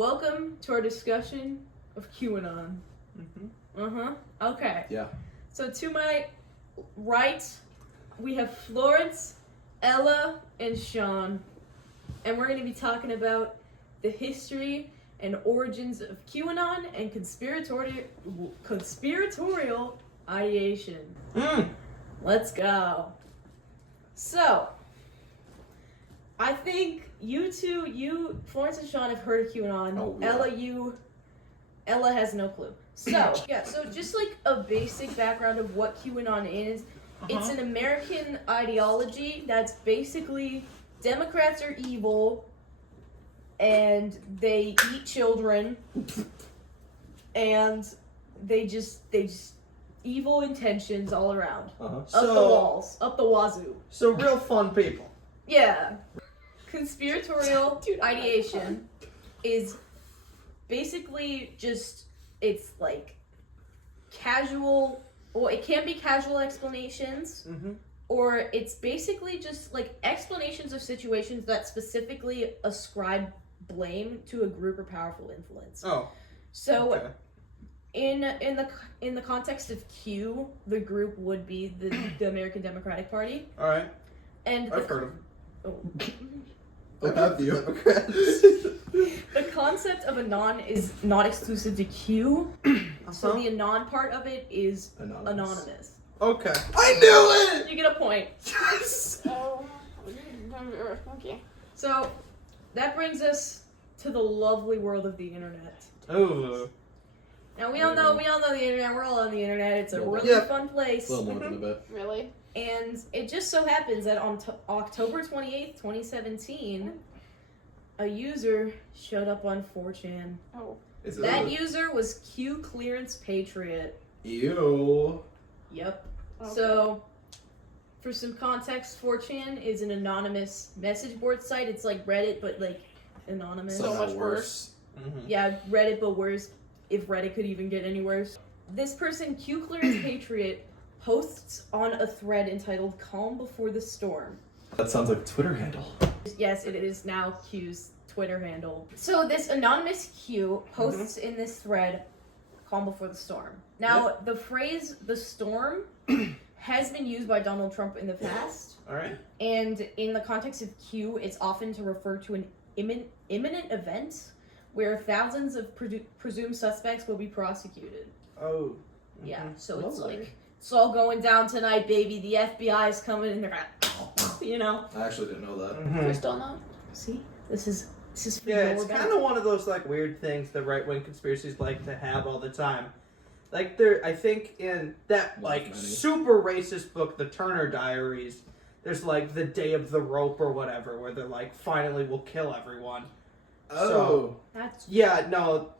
welcome to our discussion of Q-Anon. Okay. Yeah. So to my right, we have Florence, Ella, and Sean. And we're going to be talking about the history and origins of Q-Anon and conspiratorial ideation. Let's go. So, I think Florence and Sean have heard of QAnon. Oh, yeah. Ella has no clue. So, so just like a basic background of what QAnon is, it's an American ideology that's basically Democrats are evil and they eat children and they just evil intentions all around. Up the walls, up the wazoo. So real fun people. Yeah. Conspiratorial ideation is basically just, it's like casual, or it can be casual explanations, or it's basically just like explanations of situations that specifically ascribe blame to a group or powerful influence. So okay. in the context of Q, the group would be the American Democratic Party. All right. And I've heard of I have you. The concept of Anon is not exclusive to Q, so the Anon part of it is anonymous. Okay. I knew it! You get a point. Yes! Okay. So, that brings us to the lovely world of the internet. Oh. Now we all know the internet. We're all on the internet. It's a really fun place. A little more than a bit. Really? And it just so happens that on October 28th, 2017, a user showed up on 4chan. Oh. That user was Q Clearance Patriot. Ew. Yep. Okay. So, for some context, 4chan is an anonymous message board site. It's like Reddit, but like anonymous. So much worse. Yeah, Reddit, but worse. If Reddit could even get any worse. This person, Q Clearance Patriot, posts on a thread entitled Calm Before the Storm. That sounds like a Twitter handle. Yes, it is now Q's Twitter handle. So this anonymous Q posts in this thread, Calm Before the Storm. Now, the phrase, the storm, has been used by Donald Trump in the past. Alright. And in the context of Q, it's often to refer to an imminent event where thousands of presumed suspects will be prosecuted. Oh. Yeah, so it's like, it's all going down tonight, baby. The FBI is coming and they're gonna, you know. I actually didn't know that. You're still not? See? This is for Yeah, your it's benefit. kind of one of those like weird things the right-wing conspiracies like to have all the time. Like I think in that like super racist book, The Turner Diaries, there's like the Day of the Rope or whatever, where they're like, finally we'll kill everyone. Oh. That's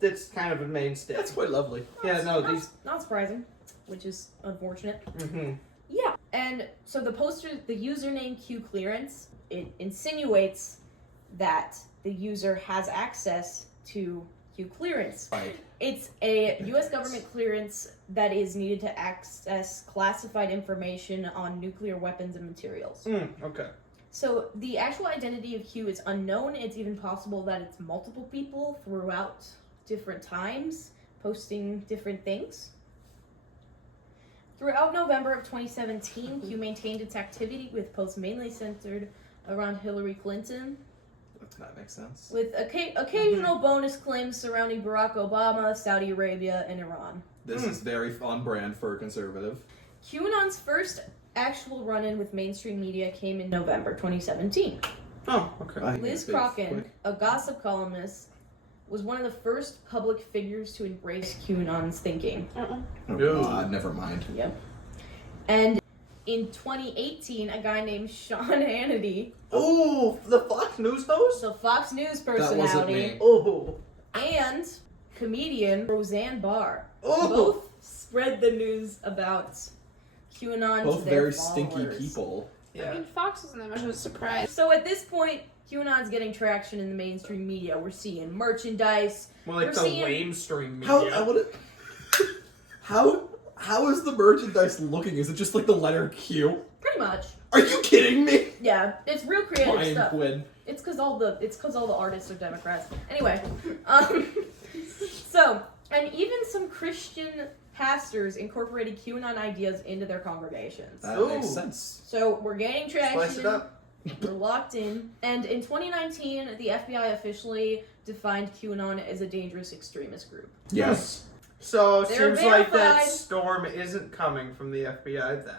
That's kind of a mainstay. That's quite lovely. not surprising, which is unfortunate. Mm-hmm. Yeah, and so the username Q Clearance, it insinuates that the user has access to Q Clearance. Right. It's a U.S. government clearance that is needed to access classified information on nuclear weapons and materials. Okay. So the actual identity of Q is unknown. It's even possible that it's multiple people throughout different times posting different things. Throughout November of 2017, Q maintained its activity with posts mainly centered around Hillary Clinton, That makes sense. with occasional bonus claims surrounding Barack Obama, Saudi Arabia, and Iran. This is very on brand for a conservative. QAnon's first actual run-in with mainstream media came in November 2017. Oh, okay. Liz Crocken, a gossip columnist, was one of the first public figures to embrace QAnon's thinking. Oh God, never mind. Yep. And in 2018, a guy named Sean Hannity, Oh, the Fox News host? the Fox News That wasn't personality, me. Oh. and comedian Roseanne Barr, Oh. both spread the news about QAnon Both to their very followers. stinky people. I mean, Fox isn't that much of a surprise. So at this point, QAnon's getting traction in the mainstream media. We're seeing merchandise. More like We're the seeing- mainstream media. How is the merchandise looking? Is it just like the letter Q? Pretty much. Are you kidding me? Yeah, it's real creative Brian stuff. Quinn. It's because all the artists are Democrats. Anyway, so and even some Christian pastors incorporated QAnon ideas into their congregations. That Ooh. makes sense. So we're gaining Spice traction. it up. We're locked in. And in 2019, the FBI officially defined QAnon as a dangerous extremist group. Yes. So They're seems like that verified. storm isn't coming from the FBI then.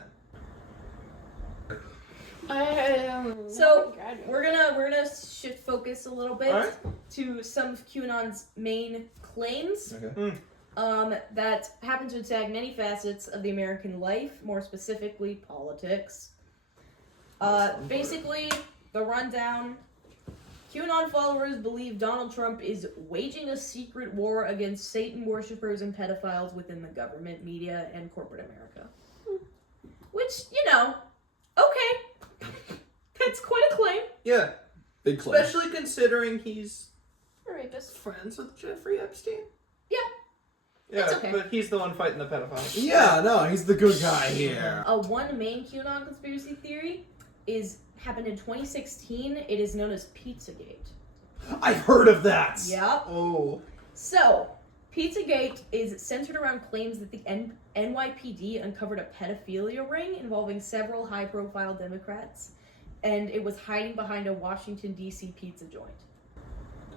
So we're gonna shift focus a little bit Alright. to some of QAnon's main claims. Okay. That happen to attack many facets of the American life, more specifically politics. Basically, the rundown. QAnon followers believe Donald Trump is waging a secret war against Satan worshippers and pedophiles within the government, media, and corporate America. Which, okay. That's quite a claim. Yeah, Big claim. especially considering he's A rapist. friends with Jeffrey Epstein. Yeah. Yeah, It's okay. but he's the one fighting the pedophiles. Yeah, no, he's the good guy here. One main QAnon conspiracy theory happened in 2016. It is known as Pizzagate. I've heard of that. Yep. Oh. So, Pizzagate is centered around claims that the NYPD uncovered a pedophilia ring involving several high-profile Democrats, and it was hiding behind a Washington, D.C. pizza joint.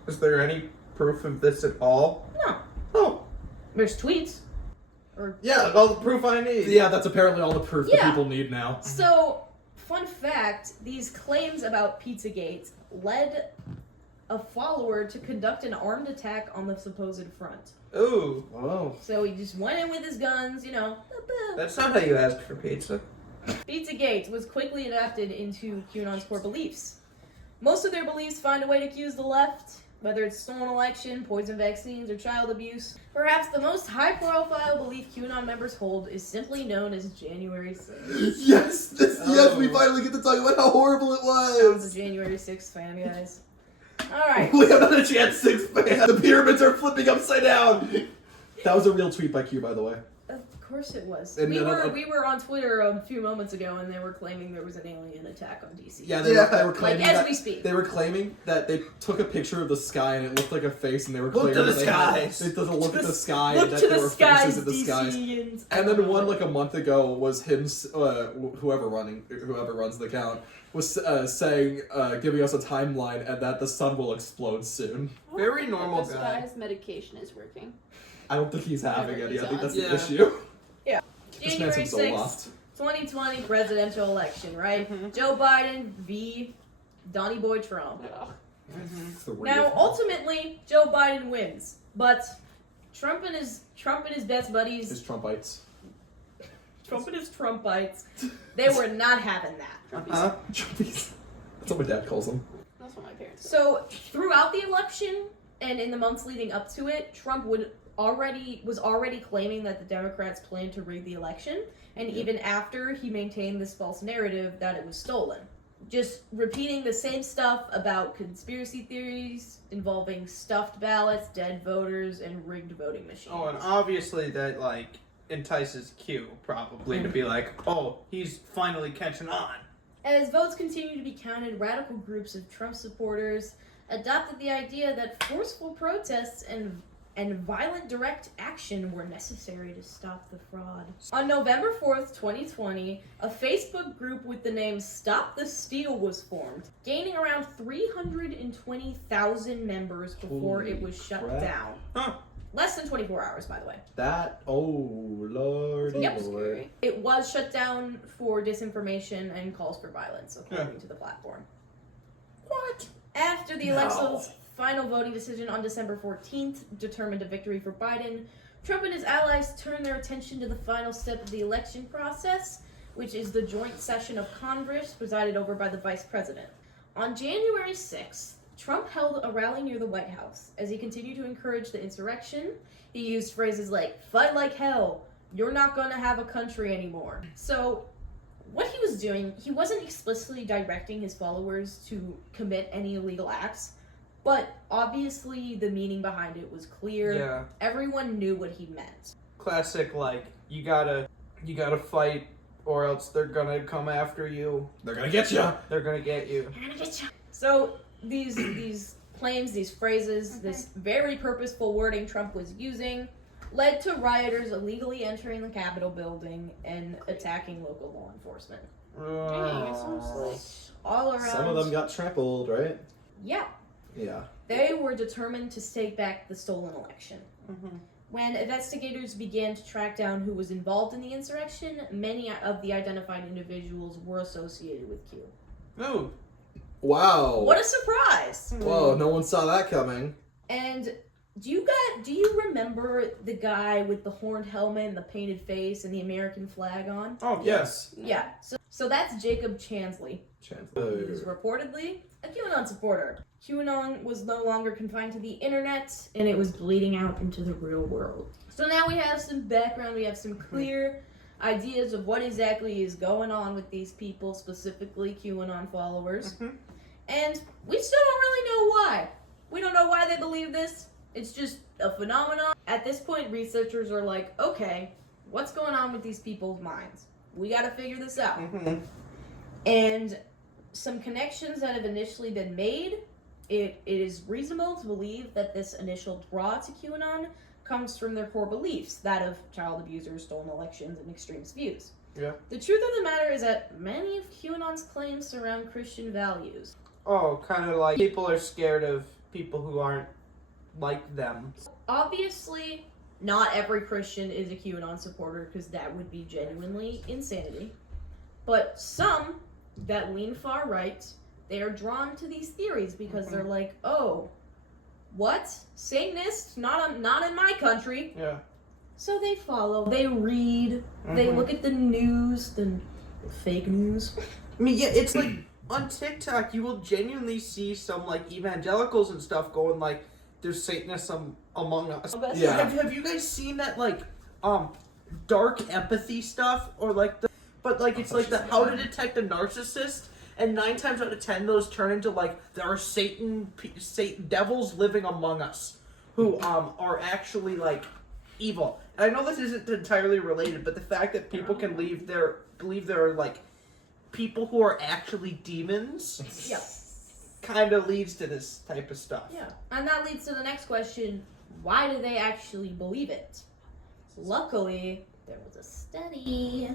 Is there any proof of this at all? No. Oh. There's tweets. Or Yeah, all the proof I need. Yeah, that's apparently all the proof that Yeah. people need now. So, fun fact, these claims about Pizzagate led a follower to conduct an armed attack on the supposed front. Ooh. Whoa. So he just went in with his guns, That's not how you ask for pizza. Pizzagate was quickly adapted into QAnon's core beliefs. Most of their beliefs find a way to accuse the left, whether it's stolen election, poison vaccines, or child abuse. Perhaps the most high-profile belief QAnon members hold is simply known as January 6th. Yes, yes, we finally get to talk about how horrible it I was a January 6th fan, guys. Alright. We have not a chance, 6 fans. The pyramids are flipping upside down. That was a real tweet by Q, by the way. Of course it was. And We then we were on Twitter a few moments ago, and they were claiming there was an alien attack on DC. Yeah, they were Like, claiming as that, we speak. they were claiming that they took a picture of the sky and it looked like a face, and they were Look claiming to the that they had- skies. It doesn't look at the sky, Look and that to there the were skies, faces in the skies. DCians. And then one like a month ago was him, whoever runs the account, was saying, giving us a timeline, and that the sun will explode soon. Very normal This guy. guy's medication is working. I don't think he's having Whatever any. he's I think on. that's the Yeah. issue. This man's January been so 6th, lost. 2020 presidential election, right? Mhm. Joe Biden v. Donnie Boy Trump. Ugh. Now, ultimately, Joe Biden wins, but Trump and his best buddies, His Trumpites. Trump and his Trumpites, they were not having that. Huh? Trumpies. That's what my dad calls them. That's what my parents said. So, throughout the election and in the months leading up to it, Trump was already claiming that the Democrats planned to rig the election, and even after, he maintained this false narrative that it was stolen. Just repeating the same stuff about conspiracy theories involving stuffed ballots, dead voters, and rigged voting machines. Oh, and obviously that, like, entices Q, probably, to be like, oh, he's finally catching on. As votes continue to be counted, radical groups of Trump supporters adopted the idea that forceful protests and violent direct action were necessary to stop the fraud. On November 4th, 2020, a Facebook group with the name Stop the Steal was formed, gaining around 320,000 members before Holy it was shut crap. down. Huh. Less than 24 hours, by the way. Lordy Yep. Lord. Scary. It was shut down for disinformation and calls for violence, according to the platform. What? After the No. election's final voting decision on December 14th determined a victory for Biden, Trump and his allies turned their attention to the final step of the election process, which is the joint session of Congress presided over by the Vice President. On January 6th, Trump held a rally near the White House. As he continued to encourage the insurrection, he used phrases like, "Fight like hell," "You're not gonna have a country anymore." So, what he was doing, he wasn't explicitly directing his followers to commit any illegal acts, but obviously the meaning behind it was clear. Yeah. Everyone knew what he meant. Classic, like, you gotta fight or else they're gonna come after you. They're gonna get you. They're gonna get you. So these claims, these phrases, this very purposeful wording Trump was using led to rioters illegally entering the Capitol building and attacking local law enforcement. Dang, it sounds like... All around. Some of them got trampled, right? Yeah. Yeah. They were determined to take back the stolen election. Mm-hmm. When investigators began to track down who was involved in the insurrection, many of the identified individuals were associated with Q. Ooh. Wow. What a surprise! Whoa, no one saw that coming. And do you remember the guy with the horned helmet and the painted face and the American flag on? Oh, Yes. Yeah. So that's Jacob Chansley. He was Chancellor. reportedly a QAnon supporter. QAnon was no longer confined to the internet, and it was bleeding out into the real world. So now we have some background, we have some clear ideas of what exactly is going on with these people, specifically QAnon followers. Mhm. And we still don't really know why. We don't know why they believe this. It's just a phenomenon. At this point, researchers are like, okay, what's going on with these people's minds? We gotta figure this out. Mm-hmm. And some connections that have initially been made, it is reasonable to believe that this initial draw to QAnon comes from their core beliefs, that of child abusers, stolen elections, and extremist views. Yeah. The truth of the matter is that many of QAnon's claims surround Christian values. Oh, kind of like people are scared of people who aren't like them. Obviously, not every Christian is a QAnon supporter, because that would be genuinely insanity. But some that lean far right, they are drawn to these theories because they're like, oh, what? Satanists? Not in my country. Yeah. So they follow, they read, they look at the news, the fake news. I mean, yeah, it's like on TikTok, you will genuinely see some like evangelicals and stuff going like, "There's Satanists among us." Yeah. Have you guys seen that like dark empathy stuff or like the? But like it's like the how to detect a narcissist, and 9 times out of 10 those turn into like there are Satan devils living among us who are actually like evil. And I know this isn't entirely related, but the fact that people can believe there are like people who are actually demons, Yeah. kind of leads to this type of stuff. Yeah. And that leads to the next question, why do they actually believe it? Luckily, there was a study.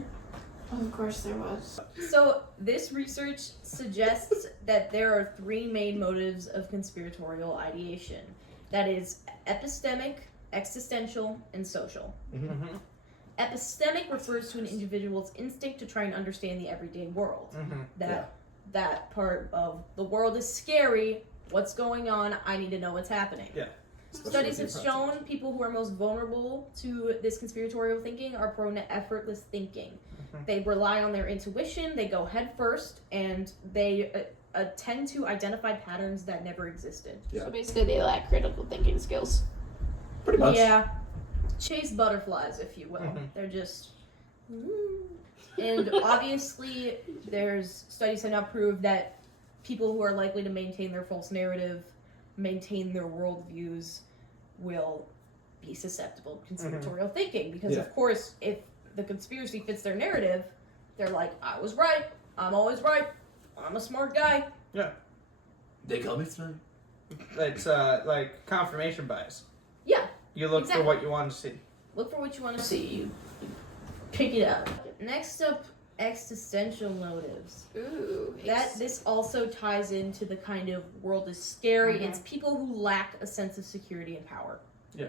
Of course there was. So, this research suggests that there are 3 main motives of conspiratorial ideation. That is epistemic, existential, and social. Mm-hmm. Epistemic refers to an individual's instinct to try and understand the everyday world. Mm-hmm. That part of the world is scary, what's going on, I need to know what's happening. Yeah. Studies have shown people who are most vulnerable to this conspiratorial thinking are prone to effortless thinking. They rely on their intuition, they go head first, and they tend to identify patterns that never existed. Yeah. So basically they lack critical thinking skills. Pretty much. Yeah. Chase butterflies, if you will. They're just... And obviously, there's studies have now proved that people who are likely to maintain their false narrative, maintain their worldviews, will be susceptible to conspiratorial thinking. Because, of course, if the conspiracy fits their narrative, they're like, I was right, I'm always right, I'm a smart guy. Yeah. They call me smart. It's like confirmation bias. Yeah. You look Exactly. for what you want to see. Look for what you want to see. You pick it up. Next up, existential motives. Ooh. This also ties into the kind of world is scary. It's people who lack a sense of security and power. Yeah.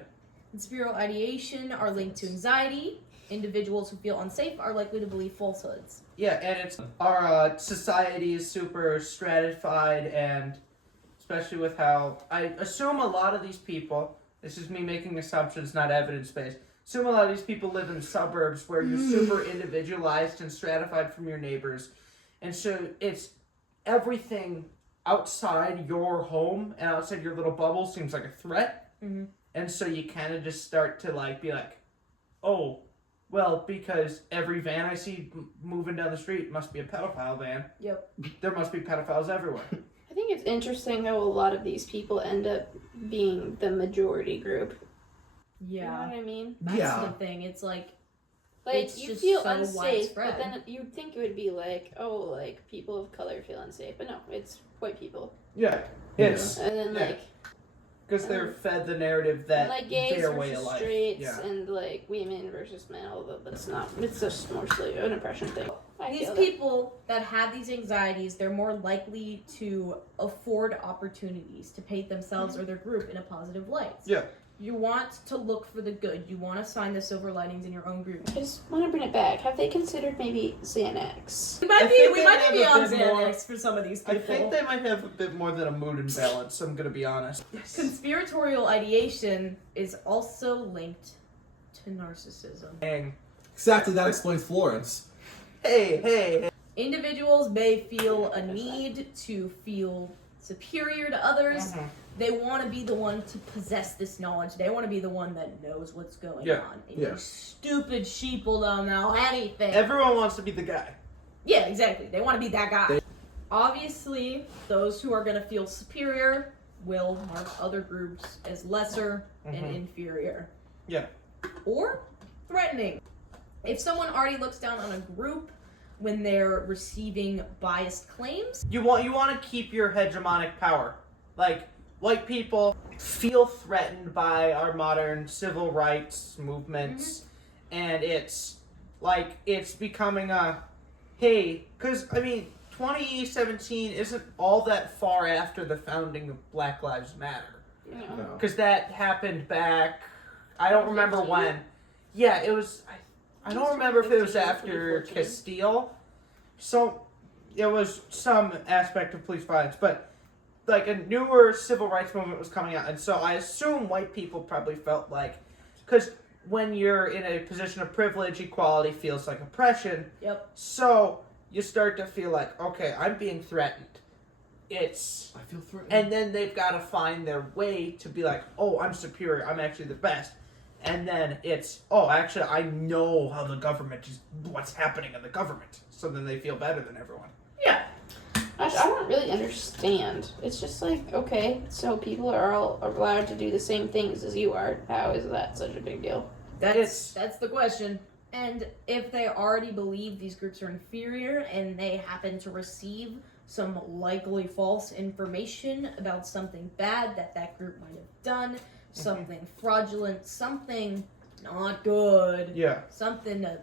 Conspiratorial ideation are linked to anxiety. Individuals who feel unsafe are likely to believe falsehoods. Yeah, and it's our society is super stratified, and especially with how I assume a lot of these people. This is me making assumptions, not evidence-based. Assume a lot of these people live in suburbs where you're super individualized and stratified from your neighbors. And so it's everything outside your home and outside your little bubble seems like a threat. Mm-hmm. And so you kind of just start to like be like, oh, well, because every van I see moving down the street must be a pedophile van. Yep. There must be pedophiles everywhere. I think it's interesting how a lot of these people end up being the majority group. You know Yeah. what I mean? That's Yeah. the thing. It's like Like, It's you just feel so unsafe, widespread. but then you'd think it would be like, oh, like, people of color feel unsafe. But no, it's white people. Yeah. It's And then, Yeah. like, because they're fed the narrative that like gays their way of versus life. straights Yeah. and, like, women versus men, although that's not, it's just mostly an oppression thing. I These feel people that have these anxieties, they're more likely to afford opportunities to paint themselves or their group in a positive light. Yeah. You want to look for the good. You want to find the silver linings in your own group. I just want to bring it back. Have they considered maybe Xanax? We might I be, think we they might have be a on bit more- Xanax for some of these people. I think they might have a bit more than a mood imbalance, I'm gonna be honest. Conspiratorial ideation is also linked to narcissism. Dang. Exactly, that explains Florence. Hey. Individuals may feel a need to feel superior to others. Mhm. They want to be the one to possess this knowledge. They want to be the one that knows what's going Yeah. on. And Yeah. you stupid sheeple don't know anything. Everyone wants to be the guy. Yeah, exactly. They want to be that guy. Obviously, those who are going to feel superior will mark other groups as lesser and Mhm. inferior. Yeah. Or threatening. If someone already looks down on a group when they're receiving biased claims, You want to keep your hegemonic power. Like, white people feel threatened by our modern civil rights movements, and it's like it's becoming a hey, because I mean 2017 isn't all that far after the founding of Black Lives Matter, You know? No. because that happened back. I don't remember 15? when. Yeah, it was. I don't remember if it was 15, after 2014. Castile. So it was some aspect of police violence, but like a newer civil rights movement was coming out, and so I assume white people probably felt like, because when you're in a position of privilege, equality feels like oppression. Yep. So you start to feel like, okay, I'm being threatened. It's I feel threatened. and then they've got to find their way to be like, oh, I'm superior. I'm actually the best. And then it's, oh, actually, I know how the government is, what's happening in the government. So then they feel better than everyone. yeah. I don't really understand. It's just like, okay, so people are all allowed to do the same things as you are. How is that such a big deal? It's- That's the question. And if they already believe these groups are inferior and they happen to receive some likely false information about something bad that group might have done, something fraudulent, something not good, Yeah. something to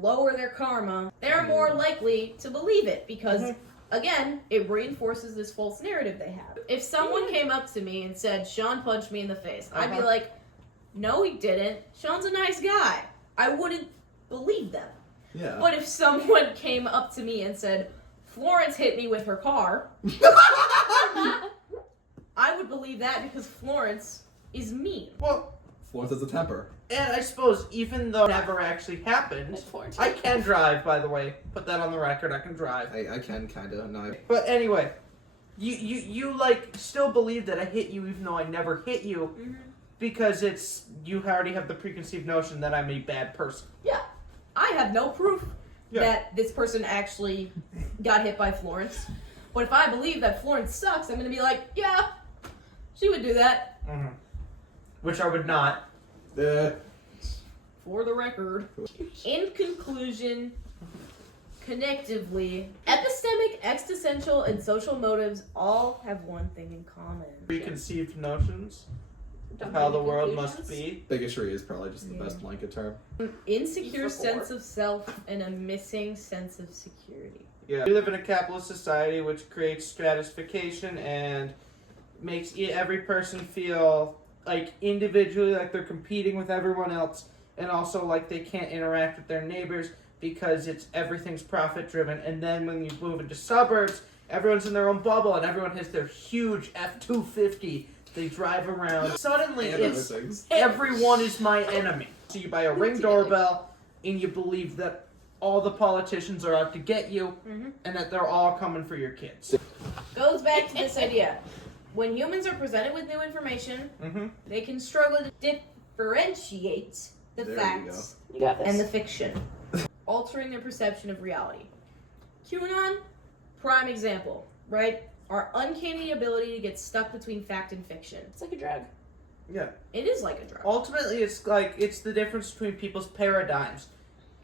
lower their karma, they're more likely to believe it because, again, it reinforces this false narrative they have. If someone came up to me and said, Sean punched me in the face, I'd be like, no, he didn't. Sean's a nice guy. I wouldn't believe them. Yeah. But if someone came up to me and said, Florence hit me with her car, I would believe that because Florence is mean. Well, Florence has a temper. and I suppose even though it never actually happened, It's 14. I can drive, by the way. Put that on the record, I can drive. I can kind of. No, But anyway, you like still believe that I hit you even though I never hit you because it's you already have the preconceived notion that I'm a bad person. I have no proof Yeah. that this person actually got hit by Florence. But if I believe that Florence sucks, I'm going to be like, yeah, she would do that. Which I would not. For the record. In conclusion, connectively, epistemic, existential, and social motives all have one thing in common. Preconceived notions Don't of how have the any world must conclusions? be. bigotry is probably just the best blanket term. Insecure For four. sense of self and a missing sense of security. Yeah. We live in a capitalist society which creates stratification and makes every person feel like individually like they're competing with everyone else and also like they can't interact with their neighbors because everything's profit driven. And then when you move into suburbs, everyone's in their own bubble and everyone has their huge F-250 they drive around. Suddenly And other it's things. everyone is my enemy. So you buy a Ring doorbell and you believe that all the politicians are out to get you and that they're all coming for your kids. Goes back to this idea. When humans are presented with new information, they can struggle to differentiate the There you facts You got this. and the fiction, altering their perception of reality. Q-Anon, prime example, right? Our uncanny ability to get stuck between fact and fiction. It's like a drug. It is like a drug. Ultimately, it's the difference between people's paradigms.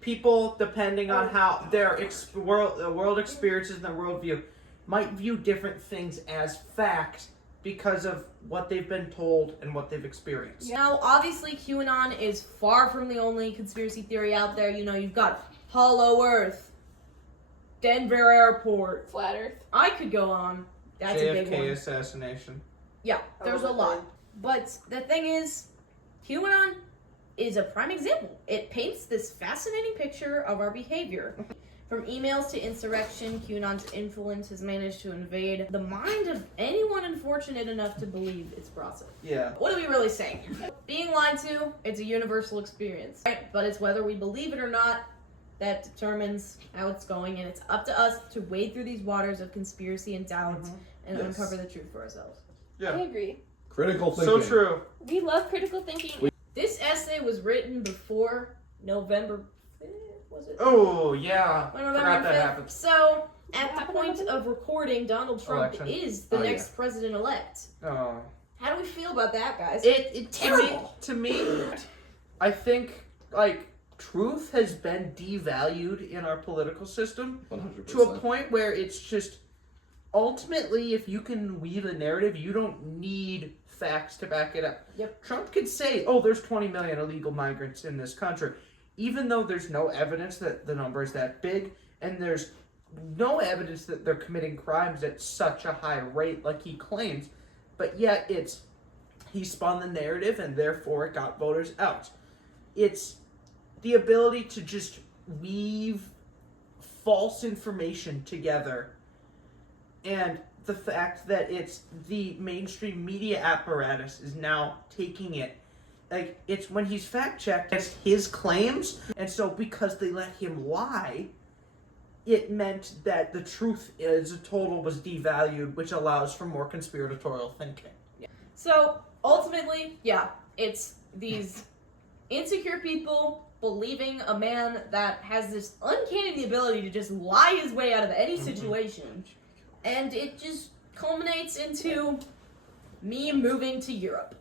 people, depending on how their world experiences and their worldview, might view different things as fact because of what they've been told and what they've experienced. Now, obviously, QAnon is far from the only conspiracy theory out there. You know, you've got Hollow Earth, Denver Airport. Flat Earth. I could go on. That's a big one. JFK assassination. Yeah, there's a lot. But the thing is, QAnon is a prime example. It paints this fascinating picture of our behavior. From emails to insurrection, QAnon's influence has managed to invade the mind of anyone unfortunate enough to believe its process. Yeah. What are we really saying? Being lied to, it's a universal experience, right? But it's whether we believe it or not that determines how it's going, and it's up to us to wade through these waters of conspiracy and doubt and Yes. uncover the truth for ourselves. Yeah. I agree. Critical thinking. So true. We love critical thinking. This essay was written before November 5th, was it? Oh, yeah. November Forgot that 5th. happened. So, at the happened point on of recording, Donald Trump Election. is the Oh, yeah. next president-elect. Oh. How do we feel about that, guys? To me, I think, like, truth has been devalued in our political system 100%. to a point where it's just, ultimately, if you can weave a narrative, you don't need facts to back it up. Yep. Trump could say, oh, there's 20 million illegal migrants in this country, even though there's no evidence that the number is that big, and there's no evidence that they're committing crimes at such a high rate like he claims, but yet he spun the narrative and therefore it got voters out. It's the ability to just weave false information together, and the fact that it's the mainstream media apparatus is now taking it. Like, it's when he's fact-checked, it's his claims, and so because they let him lie, it meant that the truth as a total was devalued, which allows for more conspiratorial thinking. So, ultimately, yeah, it's these insecure people believing a man that has this uncanny ability to just lie his way out of any situation. And it just culminates into me moving to Europe.